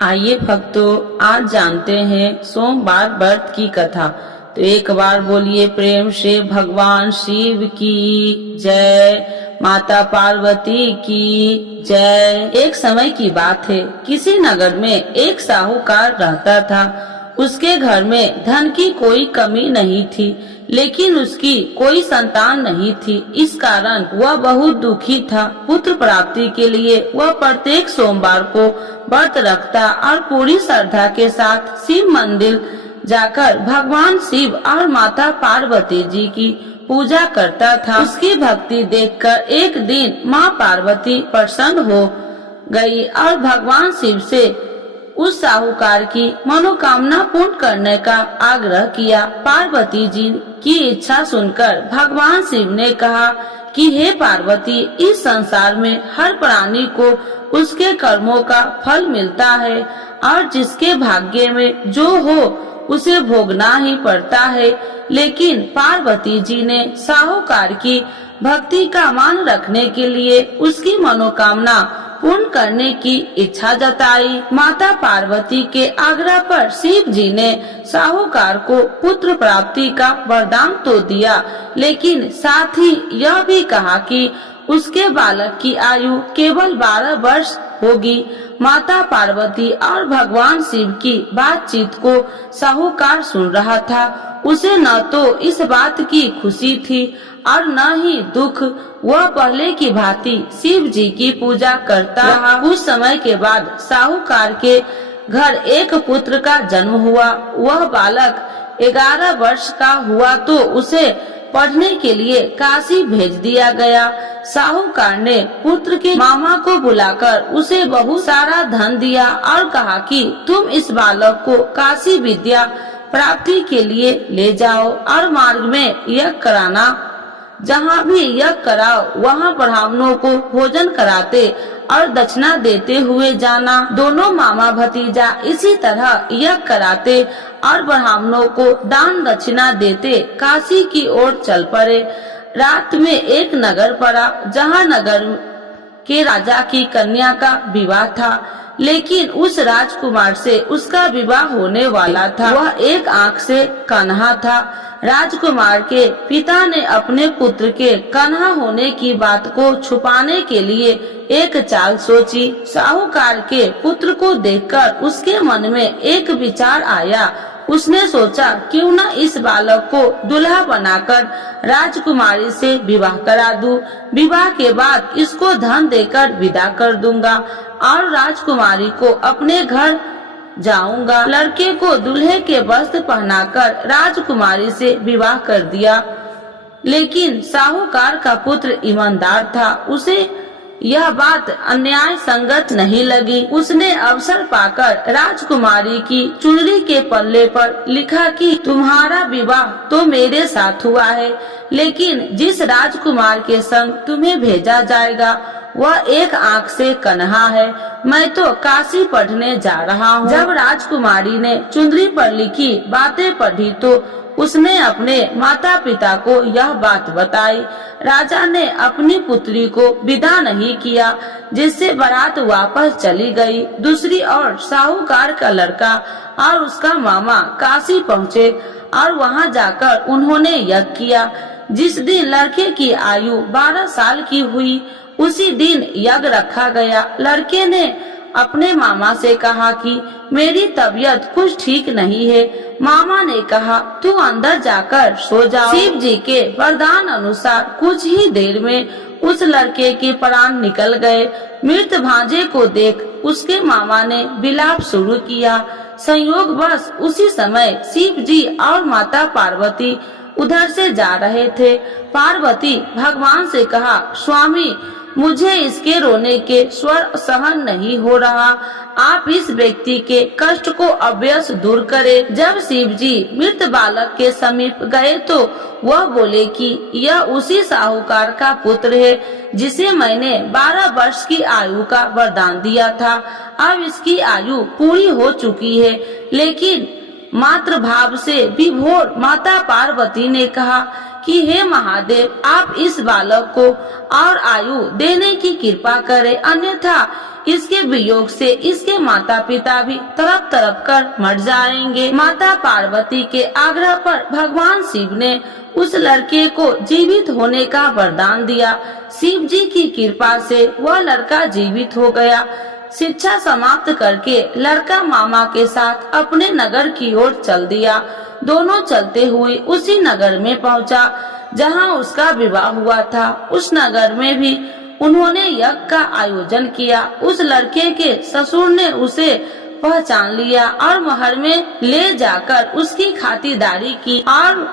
आइए भक्तों, आज जानते हैं सोमवार व्रत की कथा। तो एक बार बोलिए प्रेम से भगवान शिव की जय, माता पार्वती की जय। एक समय की बात है, किसी नगर में एक साहूकार रहता था। उसके घर में धन की कोई कमी नहीं थी, लेकिन उसकी कोई संतान नहीं थी। इस कारण वह बहुत दुखी था। पुत्र प्राप्ति के लिए वह प्रत्येक सोमवार को व्रत रखता और पूरी श्रद्धा के साथ शिव मंदिर जाकर भगवान शिव और माता पार्वती जी की पूजा करता था। उसकी भक्ति देखकर एक दिन माँ पार्वती प्रसन्न हो गई और भगवान शिव से उस साहूकार की मनोकामना पूर्ण करने का आग्रह किया। पार्वती जी की इच्छा सुनकर भगवान शिव ने कहा कि हे पार्वती, इस संसार में हर प्राणी को उसके कर्मों का फल मिलता है और जिसके भाग्य में जो हो उसे भोगना ही पड़ता है। लेकिन पार्वती जी ने साहूकार की भक्ति का मान रखने के लिए उसकी मनोकामना पूर्ण करने की इच्छा जताई। माता पार्वती के आग्रह पर शिव जी ने साहूकार को पुत्र प्राप्ति का वरदान तो दिया, लेकिन साथ ही यह भी कहा कि उसके बालक की आयु केवल 12 वर्ष होगी। माता पार्वती और भगवान शिव की बातचीत को साहूकार सुन रहा था। उसे न तो इस बात की खुशी थी और न ही दुख। वह पहले की भांति शिव जी की पूजा करता रहा। कुछ समय के बाद साहूकार के घर एक पुत्र का जन्म हुआ। वह बालक 11 वर्ष का हुआ तो उसे पढ़ने के लिए काशी भेज दिया गया। साहूकार ने पुत्र के मामा को बुलाकर उसे बहुत सारा धन दिया और कहा कि तुम इस बालक को काशी विद्या प्राप्ति के लिए ले जाओ और मार्ग में यज्ञ कराना। जहाँ भी यज्ञ कराओ वहाँ ब्राह्मणों को भोजन कराते और दक्षिणा देते हुए जाना। दोनों मामा भतीजा इसी तरह यज्ञ कराते और ब्राह्मणों को दान दक्षिणा देते काशी की ओर चल पड़े। रात में एक नगर पड़ा, जहाँ नगर के राजा की कन्या का विवाह था, लेकिन उस राजकुमार से उसका विवाह होने वाला था। वह एक आंख से कन्हा था। राजकुमार के पिता ने अपने पुत्र के कन्हा होने की बात को छुपाने के लिए एक चाल सोची। साहूकार के पुत्र को देखकर उसके मन में एक विचार आया। उसने सोचा क्यों न इस बालक को दुल्हा बनाकर राजकुमारी से विवाह करा दूं। विवाह के बाद इसको धन देकर विदा कर दूंगा और राजकुमारी को अपने घर जाऊंगा। लड़के को दूल्हे के वस्त्र पहनाकर राजकुमारी से विवाह कर दिया। लेकिन साहूकार का पुत्र ईमानदार था। उसे यह बात अन्याय संगत नहीं लगी। उसने अवसर पाकर राजकुमारी की चुनरी के पल्ले पर लिखा कि तुम्हारा विवाह तो मेरे साथ हुआ है, लेकिन जिस राजकुमार के संग तुम्हें भेजा जाएगा वह एक आंख से कन्हा है। मैं तो काशी पढ़ने जा रहा हूँ। जब राजकुमारी ने चुनरी पर लिखी बातें पढ़ी तो उसने अपने माता पिता को यह बात बताई। राजा ने अपनी पुत्री को विदा नहीं किया, जिससे बारात वापस चली गई। दूसरी ओर साहूकार का लड़का और उसका मामा काशी पहुँचे और वहाँ जाकर उन्होंने यज्ञ किया। जिस दिन लड़के की आयु 12 साल की हुई उसी दिन यज्ञ रखा गया। लड़के ने अपने मामा से कहा कि मेरी तबीयत कुछ ठीक नहीं है। मामा ने कहा तू अंदर जाकर सो जाओ। शिव जी के वरदान अनुसार कुछ ही देर में उस लड़के के प्राण निकल गए। मृत भांजे को देख उसके मामा ने विलाप शुरू किया। संयोगवश उसी समय शिव जी और माता पार्वती उधर से जा रहे थे। पार्वती भगवान से कहा, स्वामी, मुझे इसके रोने के स्वर सहन नहीं हो रहा। आप इस व्यक्ति के कष्ट को अवश्य दूर करें। जब शिव जी मृत बालक के समीप गए तो वह बोले कि यह उसी साहूकार का पुत्र है जिसे मैंने 12 वर्ष की आयु का वरदान दिया था। अब इसकी आयु पूरी हो चुकी है। लेकिन मातृ भाव से विभोर माता पार्वती ने कहा कि हे महादेव, आप इस बालक को और आयु देने की कृपा करें, अन्यथा इसके वियोग से इसके माता पिता भी तड़प तड़प कर मर जाएंगे। माता पार्वती के आग्रह पर भगवान शिव ने उस लड़के को जीवित होने का वरदान दिया। शिव जी की कृपा से वह लड़का जीवित हो गया। शिक्षा समाप्त करके लड़का मामा के साथ अपने नगर की ओर चल दिया। दोनों चलते हुए उसी नगर में पहुंचा जहां उसका विवाह हुआ था। उस नगर में भी उन्होंने यज्ञ का आयोजन किया। उस लड़के के ससुर ने उसे पहचान लिया और महल में ले जाकर उसकी खातिरदारी की और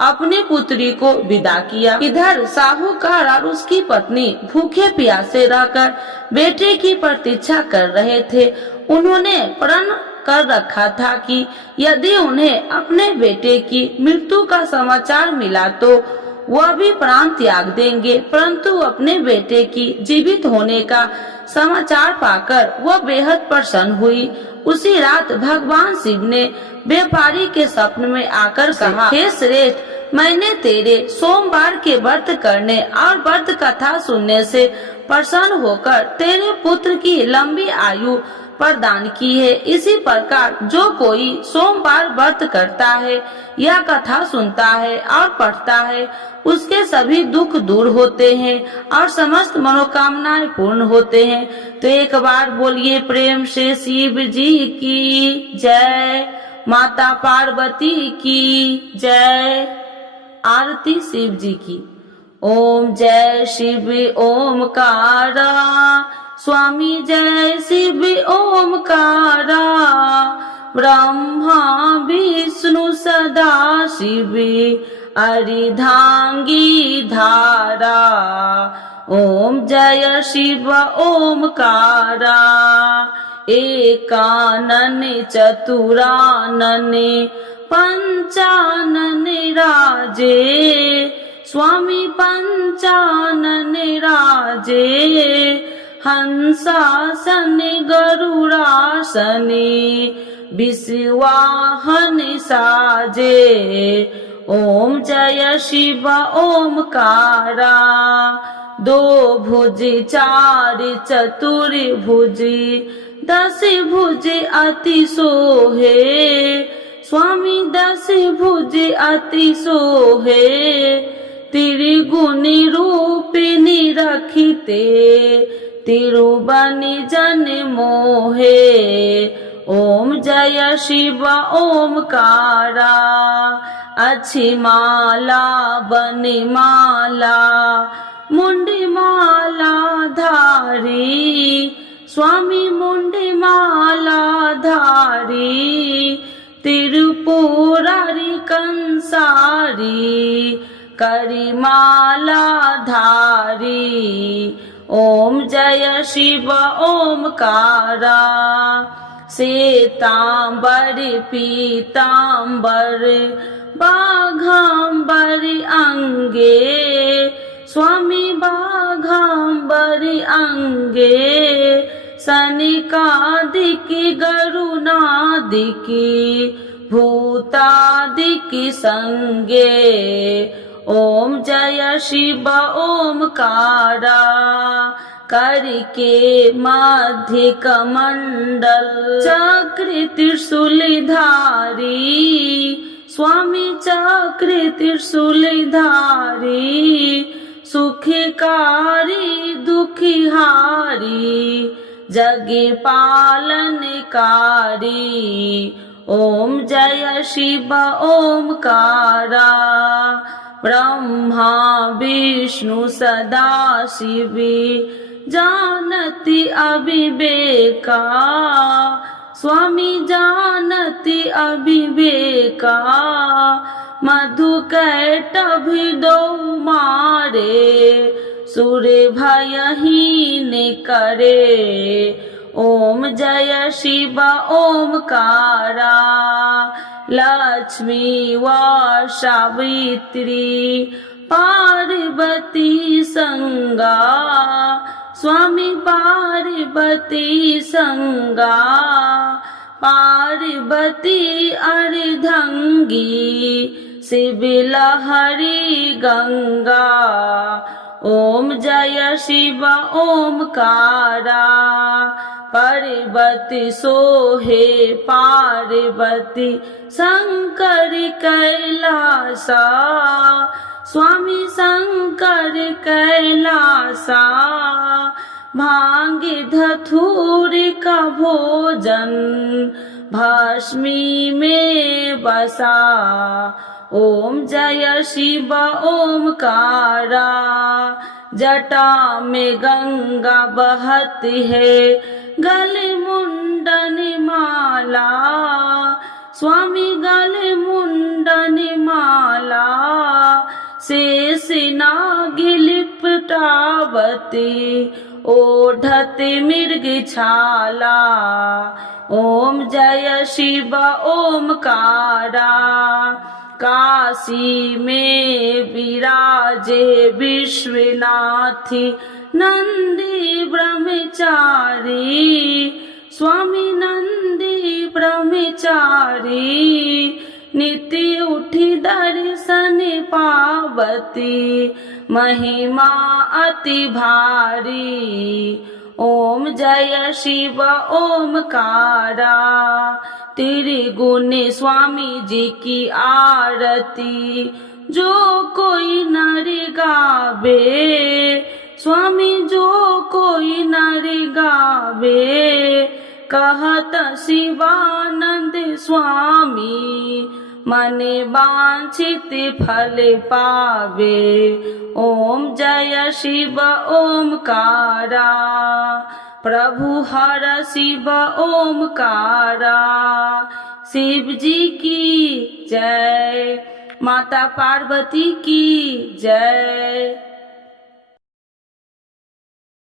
अपनी पुत्री को विदा किया। इधर साहूकार और उसकी पत्नी भूखे प्यासे रहकर बेटे की प्रतीक्षा कर रहे थे। उन्होंने प्रण कर रखा था कि यदि उन्हें अपने बेटे की मृत्यु का समाचार मिला तो वह भी प्राण त्याग देंगे, परंतु अपने बेटे की जीवित होने का समाचार पाकर वह बेहद प्रसन्न हुई। उसी रात भगवान शिव ने व्यापारी के स्वप्न में आकर कहा, हे श्रेष्ठ, मैंने तेरे सोमवार के व्रत करने और व्रत कथा सुनने से प्रसन्न होकर तेरे पुत्र की लंबी आयु प्रदान की है। इसी प्रकार जो कोई सोमवार व्रत करता है या कथा सुनता है और पढ़ता है, उसके सभी दुख दूर होते हैं और समस्त मनोकामनाएं पूर्ण होते हैं। तो एक बार बोलिए प्रेम से शिव जी की जय, माता पार्वती की जय। आरती शिव जी की। ओम जय शिव ओमकारा, स्वामी जय शिव ओमकारा, ब्रह्मा विष्णु सदा शिव अर्धांगी धारा। ओम जय शिव ओमकारा, एकानन चतुरानन पंचानन राजे, स्वामी पंचानन राजे, हंसासन गरुड़ासन विश्वाहन साजे। ओम जय शिव ओमकारा, दो भुज चार चतुर भुज, दस भुज अति सोहे, स्वामी दस भुज अति सोहे, त्रिगुणी रूपिणी रखिते, तिरुबनि जन मोहे। ओम जय शिव ओमकारा, अच्छी माला बनि माला, मुंडी माला धारी, स्वामी मुंडी माला धारी, त्रिपुरारी कंसारी, करी माला धारी। ओम जय शिव ओमकारा, श्वेतांबर पीतांबर बाघांबर अंगे, स्वामी बाघांबर अंगे, सनिकादिक गरुनादिक भूतादिक संगे। ओम जय शिव ओमकारा, करके मध्य कमंडल चक्र त्रिशूल धारी, स्वामी चक्र त्रिशूल धारी, सुखकारी दुखिहारी, जग पालनकारी। ओम जय शिव ओमकारा, ब्रह्मा विष्णु सदा शिव जानति अविवेका, स्वामी जानति अविवेका, मधु कैटभ दो मारे, सुर भयहीन करे। ओम जय शिव ओमकारा, लक्ष्मी व सावित्री पार्वती संगा, स्वामी पार्वती संगा, पार्वती अर्धंगी, शिव लहरी गंगा। ओम जय शिव ओमकारा। पार्वती सोहे पार्वती शंकर कैलासा। स्वामी शंकर कैलासा। भांग धतूर का भोजन भस्मी में बसा। ओम जय शिव ओमकारा। जटा में गंगा बहती है गले मुंडन माला। स्वामी गले मुंडन माला। शेष नाग लिपटावती ओढ़ते मृग छाला। ओम जय शिव ओमकारा। काशी में विराजे विश्वनाथी नंदी ब्रह्मचारी। स्वामी नंदी ब्रह्मचारी। नित्य उठी दर्शन पावती महिमा अति भारी। ओम जय शिव ओमकारा। त्रिगुण स्वामी जी की आरती जो कोई नर गावे। स्वामी जो कोई नर गावे। कहत शिवानंद स्वामी मन वांछित फल पावे। ओम जय शिव ओमकारा। प्रभु हर शिव ओमकारा। शिव जी की जय। माता पार्वती की जय।